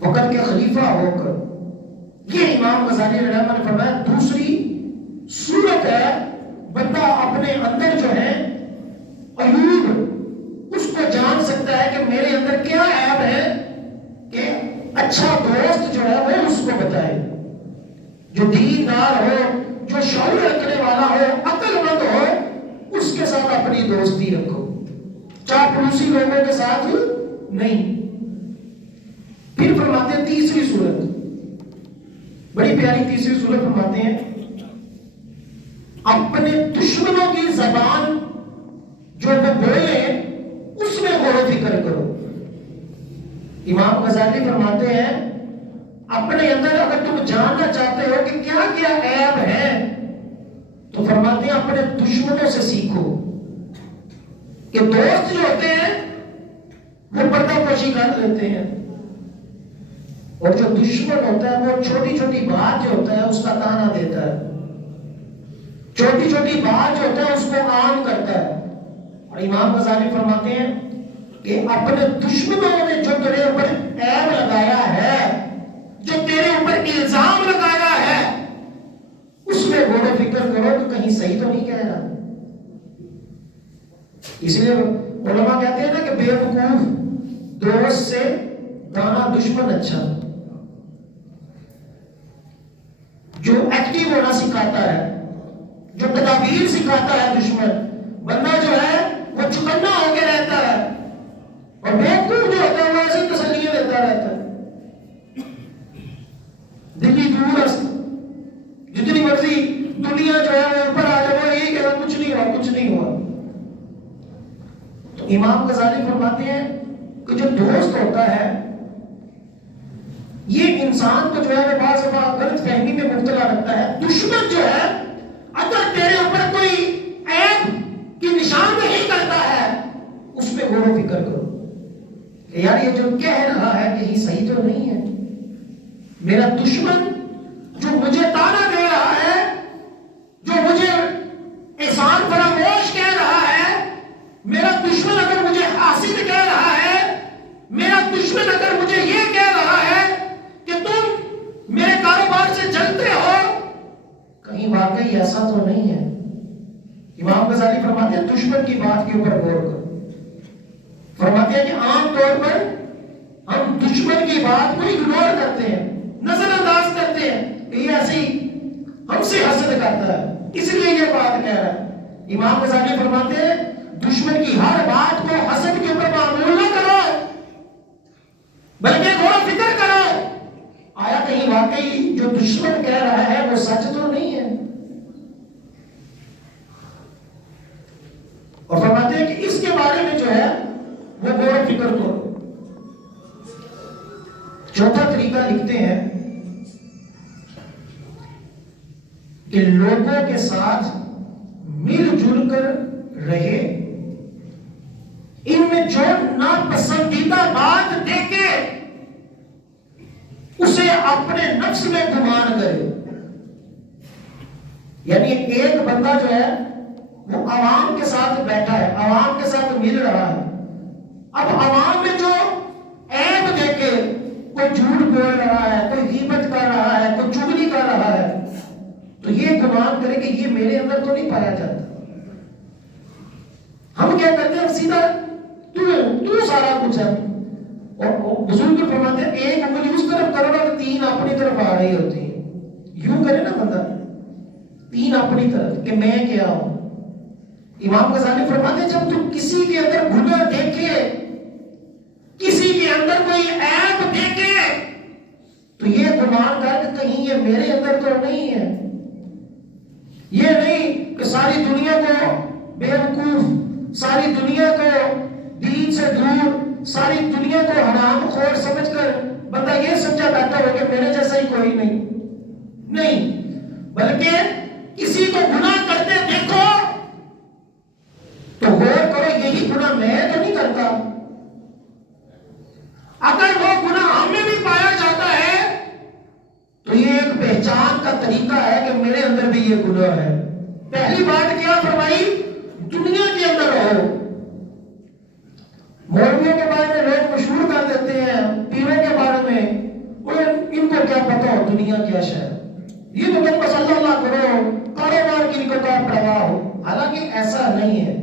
وقت کے خلیفہ ہو کر یہ امام غزالی رحمہ اللہ نے فرمایا دوسری صورت ہے بندہ اپنے اندر جو ہے عیوب اس کو جان سکتا ہے کہ میرے اندر کیا عیب ہے، کہ اچھا دوست جو ہے وہ اس کو بتائے، جو دیندار ہو، جو شعور رکھنے والا ہو، عقل مند ہو، اس کے ساتھ اپنی دوستی رکھو، چاپلوسی لوگوں کے ساتھ نہیں۔ پھر فرماتے ہیں تیسری صورت، بڑی پیاری تیسری صورت فرماتے ہیں اپنے دشمنوں کی زبان جو وہ بولے اس میں غور و فکر کرو۔ امام غزالی فرماتے ہیں اپنے اندر اگر تم جاننا چاہتے ہو کہ کیا کیا عیب ہے تو فرماتے ہیں اپنے دشمنوں سے سیکھو، کہ دوست جو ہوتے ہیں وہ پردہ پوشی کر لیتے ہیں، اور جو دشمن ہوتا ہے وہ چھوٹی چھوٹی بات جو ہوتا ہے اس کا تانا دیتا ہے، چھوٹی چھوٹی بات جو ہوتا ہے اس کو عام کرتا ہے۔ اور امام غزالی فرماتے ہیں کہ اپنے دشمنوں نے جو تیرے اوپر عیب لگایا ہے، جو تیرے اوپر الزام لگایا ہے، اس میں غور و فکر کرو کہ کہیں صحیح تو نہیں کہہ رہا۔ اس لیے علماء کہتے ہیں نا کہ بے وقوف دوست سے دانا دشمن اچھا، جو ایکٹیو ہونا سکھاتا ہے، جو تدابیر سکھاتا ہے دشمن، بندہ جو ہے وہ چکنا ہو کے رہتا ہے، اور بیوقوف جو ہوتا ہے وہ ایسی تسلیاں دیتا رہتا ہے۔ دلی دور است، جتنی مرضی دنیا جو ہے وہ اوپر آ جائے وہ یہی کہہ رہا کچھ نہیں ہوا، کچھ نہیں ہوا۔ تو امام غزالی فرماتے ہیں کہ جو دوست ہوتا ہے یہ انسان کو جو ہے وہ بعض دفعہ غلط فہمی میں مبتلا رکھتا ہے۔ دشمن جو ہے اگر تیرے اوپر کوئی عیب کی نشاندہی کرتا ہے اس پہ غور و فکر کرو کہ یار یہ جو کہہ رہا ہے کہیں صحیح تو نہیں ہے۔ میرا دشمن جو مجھے تانا دے رہا ہے، جو مجھے احسان فراموش کہہ رہا ہے، میرا دشمن اگر مجھے حاسد کہہ رہا ہے، میرا دشمن اگر مجھے یہ کہہ رہا ہے کہ تم میرے کاروبار سے جلتے ہو، کہیں واقعی ایسا تو نہیں ہے۔ امام غزالی فرماتے ہیں دشمن کی بات کے اوپر غور کرو۔ فرماتے ہیں کہ عام طور پر ہم دشمن کی بات کو اگنور کرتے ہیں، نظر انداز کرتے ہیں کہ یہ ایسی ہم سے حسد کرتا ہے اس لیے یہ بات کہہ رہا ہے۔ امام غزالی فرماتے ہیں دشمن کی ہر بات کو حسد کے اوپر معمول نہ کرو، بلکہ غور و فکر کرو آیا کہیں واقعی جو دشمن کہہ رہا ہے وہ سچ تو نہیں ہے۔ اور فرماتے ہیں کہ اس کے بارے میں جو ہے وہ غور و فکر کرو۔ چوتھا طریقہ لکھتے ہیں کہ لوگوں کے ساتھ مل جل کر رہے، ان میں جو ناپسندیدہ بات دیکھے اسے اپنے نفس میں گمان کرے۔ یعنی ایک بندہ جو ہے وہ عوام کے ساتھ بیٹھا ہے، عوام کے ساتھ مل رہا ہے، اب عوام میں جو عیب دیکھے، کوئی جھوٹ بول رہا ہے، کوئی غیبت کر رہا ہے، کوئی چغلی کر رہا ہے، تو یہ گمان کرے کہ یہ میرے اندر تو نہیں پایا جاتا۔ ہم کیا کرتے ہیں سیدھا تو سارا کچھ ہے، اور بزرگ فرماتے ہیں ایک انگلی اس طرف کرو گا تو تین اپنی طرف آ رہی ہوتی ہے۔ یوں کرے نا بندہ تین اپنی طرف کہ میں کیا ہوں۔ امام غزالی فرماتے ہیں جب تم کسی کے اندر گناہ دیکھے، کسی کے اندر کوئی عیب دیکھے، تو یہ گمان کر کہ کہیں یہ میرے اندر تو نہیں ہے۔ یہ نہیں کہ ساری دنیا کو بے وقوف ساری دنیا کو دین سے دور، ساری دنیا کو حرام خور سمجھ کر بندہ یہ سمجھا بیٹھا ہو کہ میرے جیسا ہی کوئی نہیں، بلکہ کسی کو گناہ کرتے دیکھو تو غور کرو یہی گناہ میں تو نہیں کرتا۔ اگر وہ گناہ ہم میں بھی پایا جاتا ہے تو یہ ایک پہچان کا طریقہ ہے کہ میرے اندر بھی یہ گناہ ہے۔ پہلی بات کیا فرمائی؟ دنیا کے اندر رہو۔ مولویوں کے بارے میں لوگ مشہور کر دیتے ہیں، پیروں کے بارے میں، ان کو کیا پتا ہو دنیا کیا شے ہے، یہ تو بس اللہ کرو، کاروبار کی ان کو کیا پرواہ ہو۔ حالانکہ ایسا نہیں ہے۔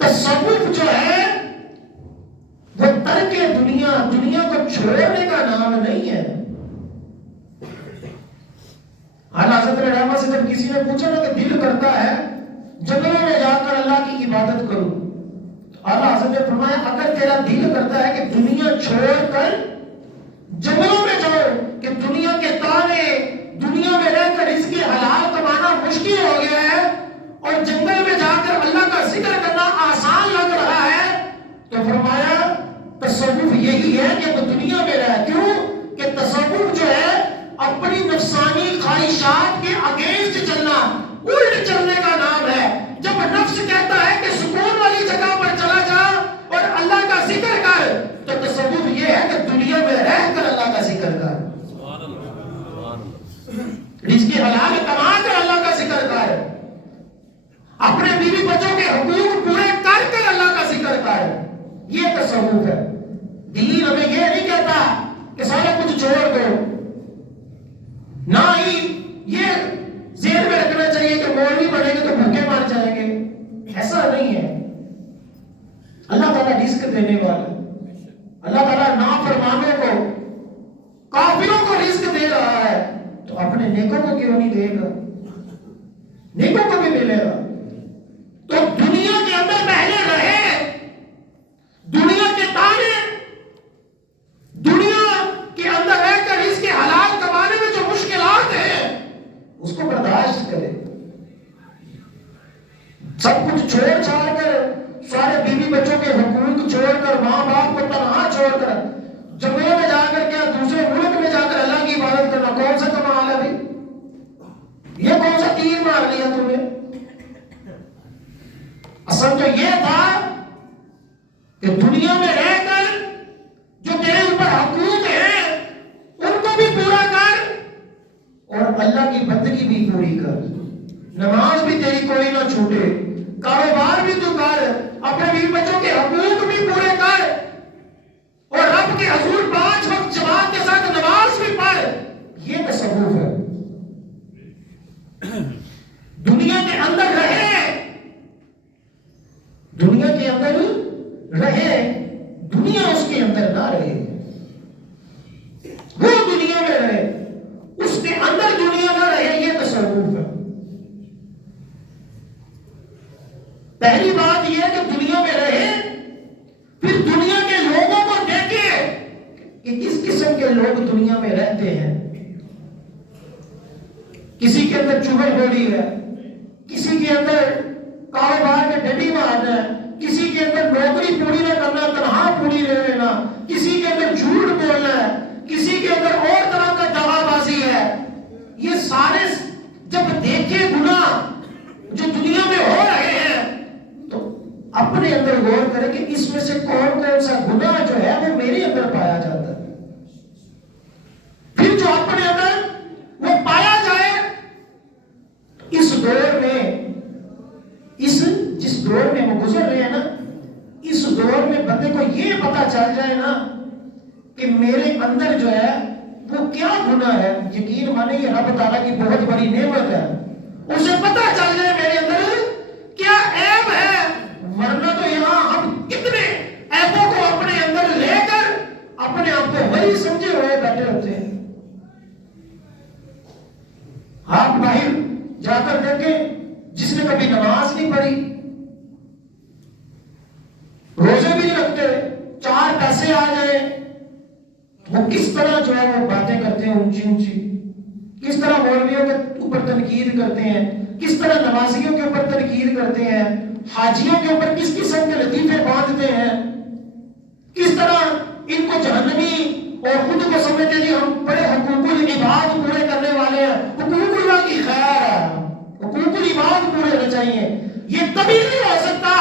تصوف جو ہے وہ ترک دنیا کو چھوڑنے کا نام نہیں ہے۔ حضرت رحمہ سے جب کسی نے پوچھا نا کہ دل کرتا ہے جنگلوں میں جا کر اللہ کی عبادت کروں، اعلیٰ حضرت نے فرمایا اگر تیرا دل کرتا ہے کہ دنیا چھوڑ کر جنگلوں میں جاؤ، کہ دنیا کے تانے، دنیا میں رہ کر رزق حلال کمانا مشکل ہو گیا ہے اور جنگل میں جا کر اللہ کا ذکر کرنا آسان لگ رہا ہے، تو فرمایا تصوف یہی ہے کہ وہ دنیا میں رہے۔ کیوں کہ تصوف جو ہے اپنی نفسانی خواہشات کے اگینسٹ چلنا، الٹ چلنے کا نام ہے۔ جب نفس کہتا ہے کہ سکون والی جگہ پر چلا جا اور اللہ کا ذکر کر، تو تصوف یہ ہے کہ دنیا میں رہ کر اللہ کا ذکر کر، رزق حلال کما کر اللہ کا ذکر کر، اپنے بیوی بچوں کے حقوق پورے کر کر اللہ کا ذکر کر۔ یہ تصوف ہے۔ دین ہمیں یہ نہیں کہتا کہ سارا کچھ چھوڑ دو، نہ ہی یہ ذہن میں رکھنا چاہیے کہ مولوی بنیں گے تو بھوکے مار جائیں گے، ایسا نہیں ہے۔ اللہ تعالیٰ رزق دینے والا، اللہ تعالیٰ نافرمانوں کو، کافروں کو رزق دے رہا ہے، تو اپنے نیکوں کو کیوں نہیں دے گا؟ نیکوں کو بھی ملے گا۔ تو دنیا کے اندر پہلے رہے، دنیا کے تانے، دنیا کے اندر رہ کر رزق حلال کمانے میں جو مشکلات ہیں اس کو برداشت کرے۔ سب کچھ چھوڑ چھاڑ کر، سارے بیوی بچوں کے حقوق چھوڑ کر، ماں باپ کو تنہا چھوڑ کر جنگلوں میں جا کر، کیا دوسرے ملک میں جا کر اللہ کی عبادت کرنا کون سا کمال ہے بھائی؟ یہ کون سا تیر مار لیا تم نے؟ اصل تو یہ تھا کہ دنیا میں رہ کر جو تیرے اوپر حقوق ہیں ان کو بھی پورا کر اور اللہ کی بندگی بھی پوری کر، نماز بھی تیری کوئی نہ چھوٹے، کاروبار بھی تو کر، اپنے بیوی بچوں کے حقوق بھی پورے کر، اور رب کے حضور 5 وقت جماعت کے ساتھ نماز بھی پڑھ۔ یہ تصوف ہے۔ دنیا کے اندر رہے، دنیا کے اندر رہے، دنیا اس کے اندر نہ رہے، وہ دنیا میں رہے، اس کے اندر دنیا نہ رہے، یہ تصوف ہے۔ پہلی بات یہ ہے کہ دنیا میں رہے، پھر دنیا کے لوگوں کو دیکھے کہ کس قسم کے لوگ دنیا میں رہتے ہیں۔ کسی کے اندر چغل خوری ہے، کسی کے اندر کاروبار میں ڈنڈی مارنا ہے، کسی کے اندر نوکری پوری نہ کرنا، تنہا پوری رہ لینا، کسی کے اندر جھوٹ بولنا ہے، کسی کے اندر اور طرح کا دغا بازی ہے۔ یہ سارے جب دیکھے گناہ جو دنیا میں ہو رہے ہیں تو اپنے اندر غور کرے کہ اس میں سے کون کون سا گناہ جو ہے وہ میرے اندر پایا جاتا ہے۔ پھر جو اپنے اندر وہ پایا جائے، اس دور میں، جس دور میں وہ گزر رہے ہیں نا، اس دور میں بندے کو یہ پتا چل جائے نا کہ میرے اندر جو ہے وہ کیا گناہ ہے، یقین مانے یہ رب تعالیٰ کی بہت بڑی نعمت ہے۔ اسے پتا چل جائے میرے اندر کیا عیب ہے، ورنہ تو یہاں ہم کتنے عیبوں کو اپنے اندر لے کر اپنے آپ کو وہی سمجھے ہوئے بیٹھے ہوتے ہیں۔ آپ باہر جا کر دیکھیں، جس نے کبھی نماز نہیں پڑھی، روزے بھی نہیں رکھتے، 4 پیسے آ جائیں، وہ کس طرح جو ہے وہ باتیں کرتے ہیں اونچی اونچی، کس طرح مولویوں کے اوپر تنقید کرتے ہیں، کس طرح نمازیوں کے اوپر تنقید کرتے ہیں، حاجیوں کے اوپر کس قسم کے لطیفے باندھتے ہیں، کس طرح ان کو جہنمی اور خود کو سمجھتے جی ہم بڑے حقوق العباد پورے کرنے والے ہیں، حقوق اللہ کی خیر ہے، حقوق العباد پورے ہونے چاہیے۔ یہ کبھی نہیں ہو سکتا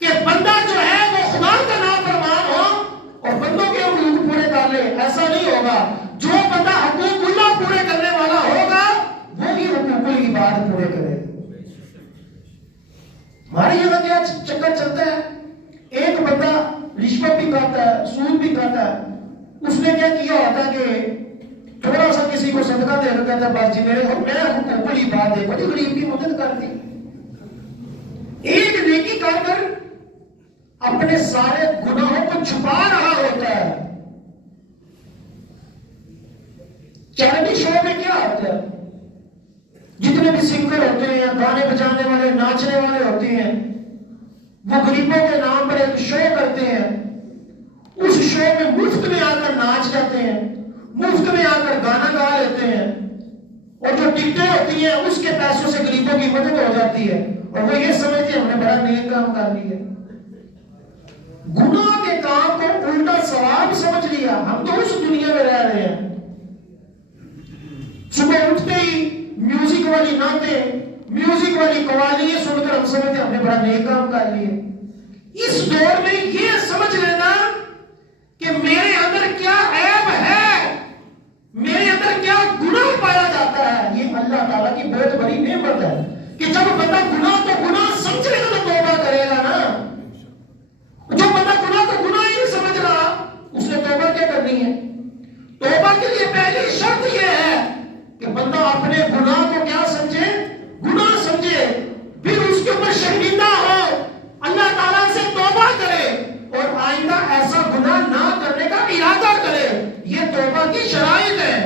کہ بندہ جو ہے وہ خدا کا نافرمان ہو اور بندوں کے حقوق پورے کر لے، ایسا نہیں ہوگا۔ جو بندہ حقوق اللہ پورے کرنے والا ہوگا وہی حقوق العباد پورے کرے۔ ہمارے یہاں کیا چکر چلتا ہے، ایک بندہ رشوت بھی کھاتا ہے، سود بھی کھاتا ہے، اس نے کیا کیا ہوتا کہ تھوڑا سا کسی کو صدقہ دے رکھا تھا، بس جی میرے حقوق العباد ہے، بڑی غریب کی مدد کرتی، ایک نیکی کر کر اپنے سارے گناہوں کو چھپا رہا ہوتا ہے۔ چیریٹی شو میں کیا ہوتا ہے، جتنے بھی سنگر ہوتے ہیں، گانے بجانے والے، ناچنے والے ہوتے ہیں، وہ غریبوں کے نام پر ایک شو کرتے ہیں، اس شو میں مفت میں آ کر ناچ جاتے ہیں، مفت میں آ کر گانا گا لیتے ہیں، اور جو ٹکٹیں ہوتی ہیں اس کے پیسوں سے غریبوں کی مدد ہو جاتی ہے، اور وہ یہ سمجھتے ہیں ہم نے بڑا نیک کام کر لیا، گناہ کے کام کو الٹا ثواب سمجھ لیا۔ ہم تو اس دنیا میں رہ رہے ہیں، صبح اٹھتے ہی میوزک والی نعتیں، میوزک والی قوالیاں سن کر ہم سمجھتے ہیں ہم نے بڑا نیک کام کر لیا۔ اس دور میں یہ سمجھ لینا کہ میرے اندر کیا عیب ہے، میرے اندر کیا گناہ پایا جاتا ہے، یہ اللہ تعالیٰ کی بہت بڑی نعمت ہے کہ جب بندہ گناہ کو گناہ سمجھے گا تو توبہ کرے گا نا۔ جو بندہ گناہ کو گناہ ہی نہیں سمجھ رہا اس نے توبہ کیا کرنی ہے؟ توبہ کے لیے پہلی شرط یہ ہے کہ بندہ اپنے گناہ کو کیا سمجھے، گناہ سمجھے، پھر اس کے اوپر شرمندہ ہو، اللہ تعالیٰ سے توبہ کرے اور آئندہ ایسا گناہ نہ کرنے کا ارادہ کرے۔ یہ توبہ کی شرائط ہے۔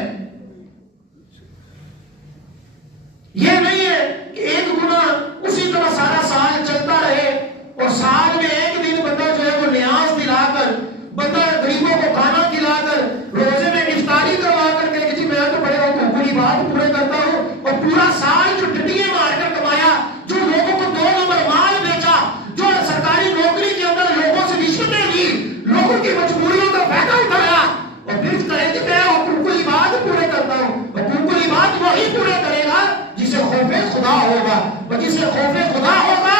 یہ نہیں ہے کہ ایک گناہ اسی طرح سارا سال چلتا رہے اور سال میں ایک دن بندہ جو ہے وہ نیاز دلا کر، بندہ غریبوں کو کھانا کھلا کر، روزے میں افطاری کروا کر کہ جی میں تو بڑے حقوق العباد پورے کرتا ہوں، اور پورا سال جو ڈنڈیاں مار کر کمایا، جو لوگوں کو 2 نمبر مال بیچا، جو سرکاری نوکری کے اندر لوگوں سے رشوتیں لی، لوگوں کی مجبوریوں کا فائدہ اٹھایا، اور پھر کہے کہ میں حقوق العباد پورے کرتا ہوں۔ حقوق العباد وہی پورے کرے گا جسے خوف خدا ہوگا، اور جسے خوف خدا ہوگا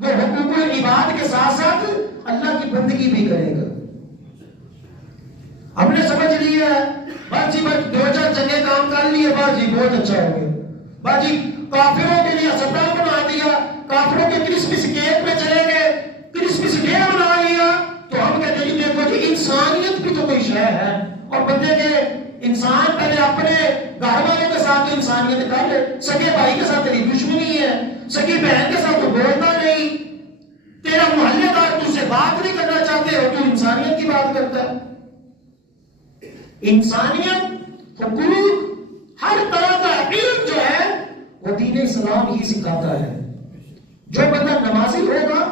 وہ حقوق العباد کے ساتھ ساتھ اللہ کی بندگی بھی کرے گا۔ ہم نے سمجھ لیا ہے بس جی بس 2-4 جگہ کام کر لیے، بس جی بہت اچھا ہو گیا، بس جی کافروں کے لیے اسپتال بنا دیا، کافروں کے کرسمس کیک میں چلے گئے، کرسمس ڈے بنا لیا، تو ہم کہتے ہیں دیکھو جی انسانیت بھی تو کوئی شے ہے، اور بندے کے انسان پہلے اپنے گھر والوں کے ساتھ تو انسانیت کر لے، سگے بھائی کے ساتھ تیری دشمنی ہے، سگی بہن کے ساتھ تو بولتا نہیں، تیرا محلے دار تجھ سے بات نہیں کرنا چاہتے ہو، تو انسانیت کی بات کرتا ہے۔ انسانیت، حقوق، ہر طرح کا علم جو ہے وہ دین اسلام ہی سکھاتا ہے۔ جو بندہ نمازی ہوگا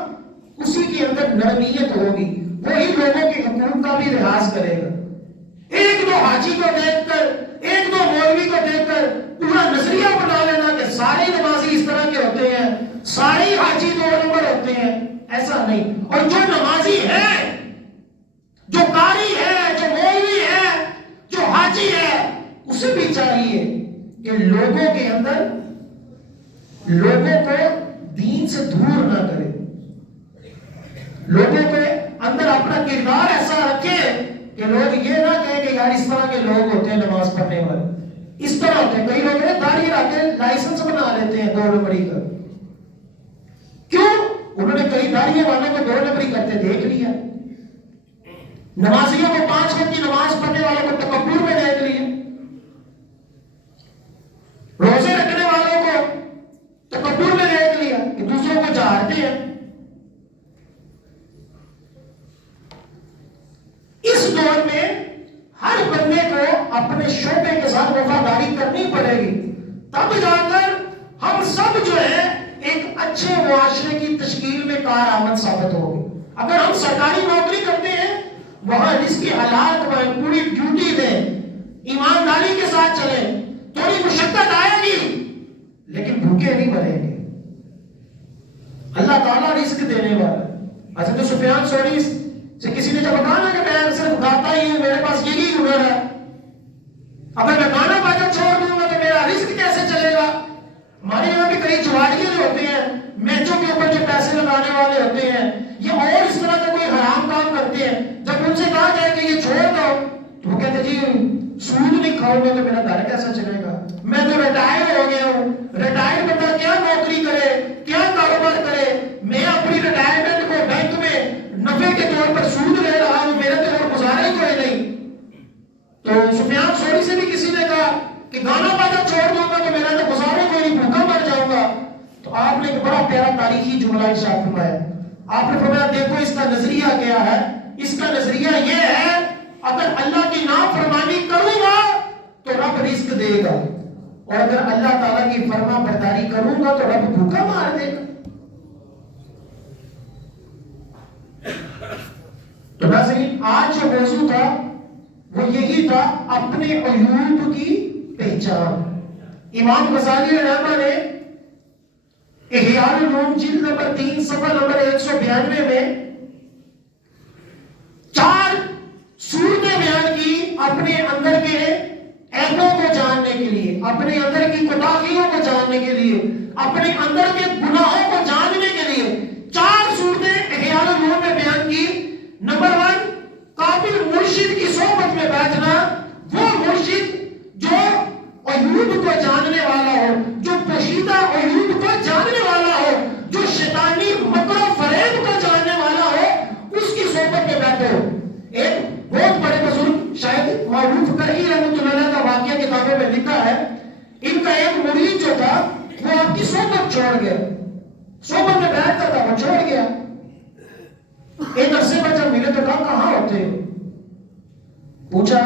اسی کے اندر نرمیت ہوگی، وہی لوگوں کے حقوق کا بھی لحاظ کرے گا۔ ایک دو حاجی کو دیکھ کر، ایک دو مولوی کو دیکھ کر پورا نظریہ بنا لینا کہ سارے نمازی اس طرح کے ہوتے ہیں، سارے حاجی 2 نمبر ہوتے ہیں، ایسا نہیں۔ اور جو نمازی ہے، جو قاری ہے، جو مولوی ہے، جو حاجی ہے، اسے بھی چاہیے کہ لوگوں کے اندر، لوگوں کو دین سے دور نہ کرے، لوگوں کے اندر اپنا کردار ایسا رکھے کہ لوگ یہ نہ کہیں کہ یار اس طرح کے لوگ ہوتے ہیں نماز پڑھنے والے، اس طرح ہوتے ہیں۔ کئی لوگ داڑھی رکھ کے لائسنس بنا لیتے ہیں 2 نمبری کا، کیوں؟ انہوں نے کئی داڑھی والوں کو 2 نمبری کرتے دیکھ لیا، نمازیوں کو 5 وقت کی نماز پڑھنے والوں کو تکبر میں دیکھ لیا، روزے رکھنے والوں کو تکبر میں دیکھ لیا کہ دوسروں کو جھاڑتے ہیں۔ اس دور میں ہر بندے کو اپنے شعبے کے ساتھ وفاداری کرنی پڑے گی، تب جا کر ہم سب جو ہے ایک اچھے معاشرے کی تشکیل میں کارآمد ثابت ہوگی۔ اگر ہم سرکاری نوکری کرتے ہیں، وہاں جس کی حالات میں پوری ڈیوٹی دیں، ایمانداری کے ساتھ چلیں، تھوڑی مشقت آئے گی لیکن بھوکے نہیں مریں گے۔ اللہ تعالیٰ رزق دینے والا. حضرت سفیان ثوری سے کسی نے جب کہا کہ میں صرف کھاتا ہی ہوں، میرے پاس یہی ہنر ہے، اگر میں کھانا باجا چھوڑ دوں گا تو میرا رزق کیسے چلے گا؟ ہمارے یہاں بھی کئی جواڑیے جو ہوتے ہیں، میچوں کے اوپر جو پیسے لگانے والے ہوتے ہیں، یہ اور اس طرح کا کوئی حرام کام کرتے ہیں. جب ان سے کہا جائے کہ یہ چھوڑ دو تو وہ کہتے جی سود نہیں کھاؤں گا تو میرا گھر کیسا چلے گا؟ میں تو ریٹائر ہو گیا ہوں. ریٹائر بندہ کیا نوکری کرے، کیا کاروبار کرے؟ میں اپنی ریٹائرمنٹ کو بینک میں نفع کے طور پر سود لے رہا ہوں، میرے تو اور گزارا ہی کوئی نہیں. تو سفیان ثوری سے بھی کسی نے کہا کہ گانا باجا چھوڑ دوں گا تو میرا تو گزارا کوئی نہیں، بھوکا مر جاؤں گا. تو آپ نے ایک بڑا پیارا تاریخی جملہ ارشاد فرمایا. آپ نے فرمایا دیکھو اس کا نظریہ کیا ہے. اس کا نظریہ یہ ہے اگر اللہ کی نافرمانی کروں گا تو رب رزق دے گا، اور اگر اللہ تعالیٰ کی فرما برداری کروں گا تو رب بھوکا مار دے گا. تو ناظرین آج جو موضوع تھا وہ یہی تھا، اپنے عیوب کی پہچان. امام غزالی رحمہ نے احیاء العلوم جلد نمبر 3 صفحہ نمبر 192 میں 4 صورتیں بیان کی اپنے اندر کے عیبوں کو جاننے کے لیے، اپنے اندر کی کوتاہیوں کو جاننے کے لیے، اپنے اندر کے گناہوں کو جاننے کے لیے 4 صورتیں احیاء العلوم میں بیان کی. نمبر 1، قابل مرشد کی صحبت میں بیٹھنا. وہ مرشد جو عیوب کو جاننے والا ہو، جو پوشیدہ عیوب کو جاننے والا ہو، جو شیطانی مکر و فریب کو جاننے والا ہو، اس کی صحبت میں بیٹھو. ایک بہت بڑے بزرگ شاید معروف کرہی رحمۃ اللہ علیہ کا واقعہ کتابوں میں لکھا ہے. ان کا ایک مرید جو تھا وہ آپ کی صحبت چھوڑ گیا، صحبت میں بیٹھتا تھا وہ چھوڑ گیا. ایک عرصے پر جب ملے تو کہا کہاں ہوتے ہو؟ پوچھا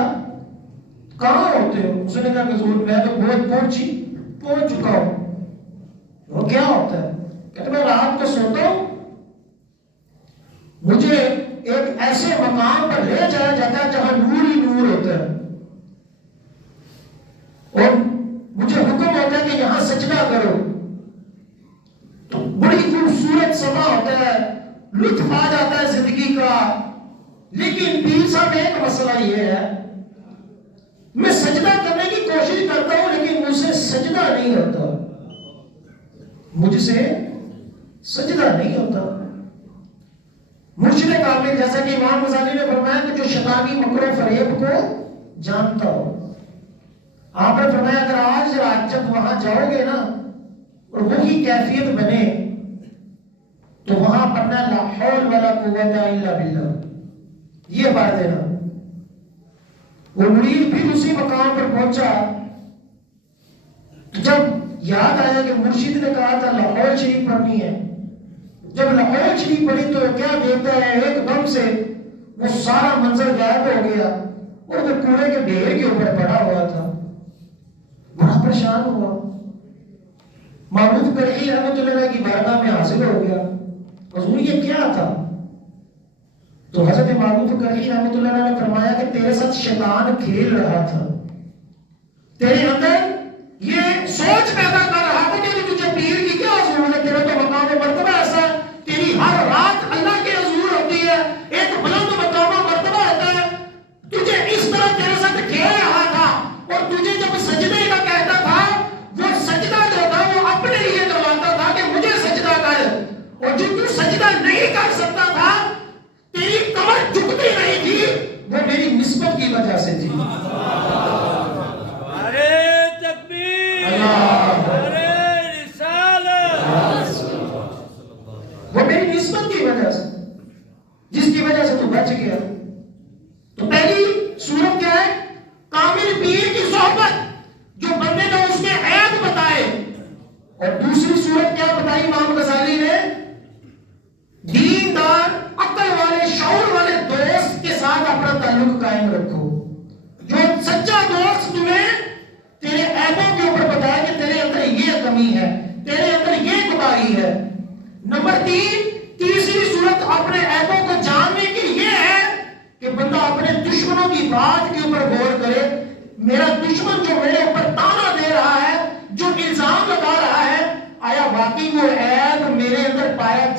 کہاں ہوتے ہو؟ اس نے کہا کہ حضور میں تو بہت پہنچ چکا ہوں. وہ کیا ہوتا ہے؟ کہتے میں رات کو سوتا ہوں، مجھے ایک ایسے مقام پر لے جایا جاتا ہے جہاں نور ہی نور ہوتا ہے، اور مجھے حکم ہوتا ہے کہ یہاں سجدہ کرو. تو بڑی خوبصورت سما ہوتا ہے، لطف آ جاتا ہے زندگی کا. لیکن پیر صاحب ایک مسئلہ یہ ہے، میں سجدہ کرنے کی کوشش کرتا ہوں لیکن مجھ سے سجدہ نہیں ہوتا، مجھ سے سجدہ نہیں ہوتا. مرشد کامل جیسا کہ امام غزالی نے فرمایا کہ جو شیطانی مکر و فریب کو جانتا ہو. آپ نے فرمایا اگر آج رات جب وہاں جاؤ گے نا اور وہی کیفیت بنے تو وہاں پڑھنا لا حول ولا قوت الا باللہ، یہ پڑھ دینا. وہ مرید بھی اسی مقام پر پہنچا. جب یاد آیا کہ مرشد نے کہا تھا لاہور شریف پڑھنی ہے، جب لاہور شریف پڑھی تو کیا دیکھتا ہے ایک دم سے وہ سارا منظر غائب ہو گیا اور وہ کوڑے کے ڈھیر کے اوپر پڑا ہوا تھا. بڑا پریشان ہوا. معروف کرہی رحمۃ اللہ علیہ کی بارگاہ میں حاضر ہو گیا، حضور یہ کیا تھا؟ تو حضرت معروف کرہی رحمۃ اللہ علیہ نے فرمایا کہ تیرے ساتھ شیطان کھیل رہا تھا، تیرے اندر یہ سوچ پیدا کر رہا تھا کہ تجھے پیر کی کیا ضرورت ہے، تیرا تو مقام و مرتبہ ایسا ہے، تیری ہر رات اللہ کے حضور ہوتی ہے، ایک بلند مقام و مرتبہ ہوتا ہے. تجھے اس طرح تیرے ساتھ کھیل رہا تھا اور تجھے جب سجدے کا کہتا تھا وہ سجدہ جو تھا وہ اپنے لیے کرواتا تھا کہ مجھے سجدہ کر، اور جو تو سجدہ نہیں کر سکتا تھا، تیری کمر جھکتی نہیں تھی، وہ میری نسبت کی وجہ سے تھی. وہ میری نسبت کی وجہ سے، جس کی وجہ سے تو بچ گیا. تو پہلی صورت کیا ہے؟ کامل پیر کی صحبت جو بندے کو اس کے عیب بتائے. اور دوسری صورت کیا بتائی امام غزالی نے؟ دیندار عقل والے شعور والے دوست کے ساتھ اپنا تعلق قائم رکھو، جو سچا دوست تمہیں تیرے عیبوں کے اوپر بتائے کہ تیرے اندر یہ کمی ہے، تیرے اندر یہ کوتاہی ہے. نمبر 3، تیسری صورت اپنے عیبوں کو جاننے کی یہ ہے کہ بندہ اپنے دشمنوں کی بات کے اوپر غور کرے. میرا دشمن جو میرے اوپر تانا دے رہا ہے، جو الزام لگا رہا ہے، آیا واقعی وہ عیب میرے اندر پایا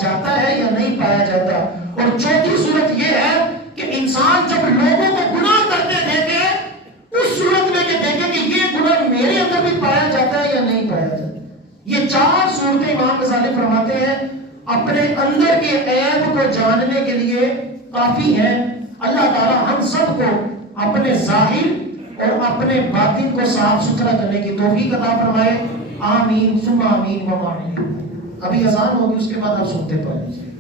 یہ 4 صورتیں امام غزالی فرماتے ہیں اپنے اندر کے عیب کو جاننے کے لیے کافی ہیں. اللہ تعالی ہم سب کو اپنے ظاہر اور اپنے باطن کو صاف ستھرا کرنے کی توفیق عطا فرمائے. آمین ثم آمین و آمین. ابھی اذان ہوگی، اس کے بعد آپ سنتے پڑیں.